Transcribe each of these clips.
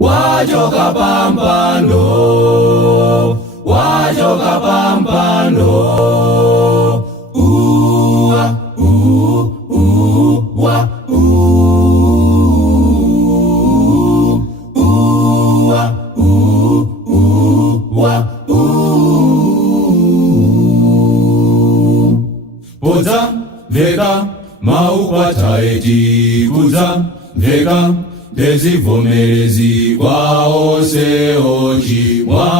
wachoka pampando, wachoka pampando. Uwa, uwa, uwa, uwa, Poza, vega, maupata eti kuza, vega, dezivomerezi kwa ose ochimwa.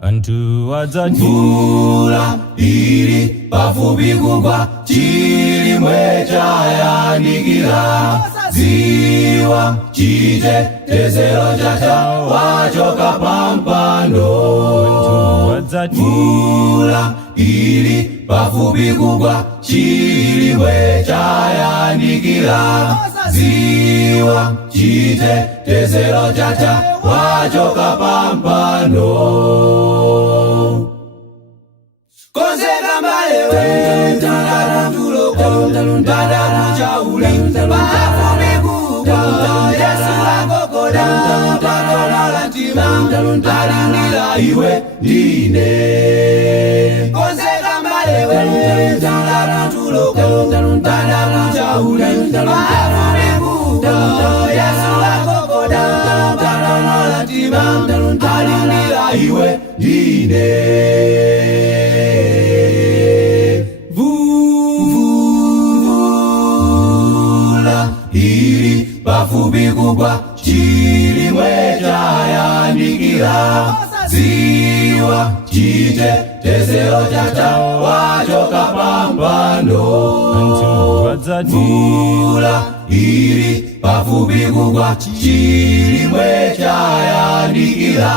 Antu Mvula iri pafupi kugwa, chilimwe chayandikira. Ziwa chitetezero chacha, wachoka pampando. Mvula iri pafupi kugwa, chilimwe chayandikira. Ziwa chitetezero chacha, wachoka pampando. Konzeka mbalewe, tangara tuloko, tangara chaule, pafupi kugwa, Yesu akokoda, parola latima, alindira iwe ndine. Konzeka mbalewe, tangara tuloko, tangara chaule, pafupi kugwa, Yesu akokoda, parola latima, alindira iwe ndine. Iri pafupi kugwa, chilimwe chayandikira. Ziwa chitetezero chacha, wachoka pampando. Mvula iri pafupi kugwa, chilimwe chayandikira.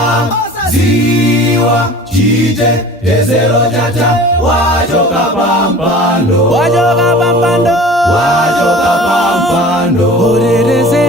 Ziwa chitetezero chacha, wachoka pampando. wachoka pampando, Wachoka pampando. orereze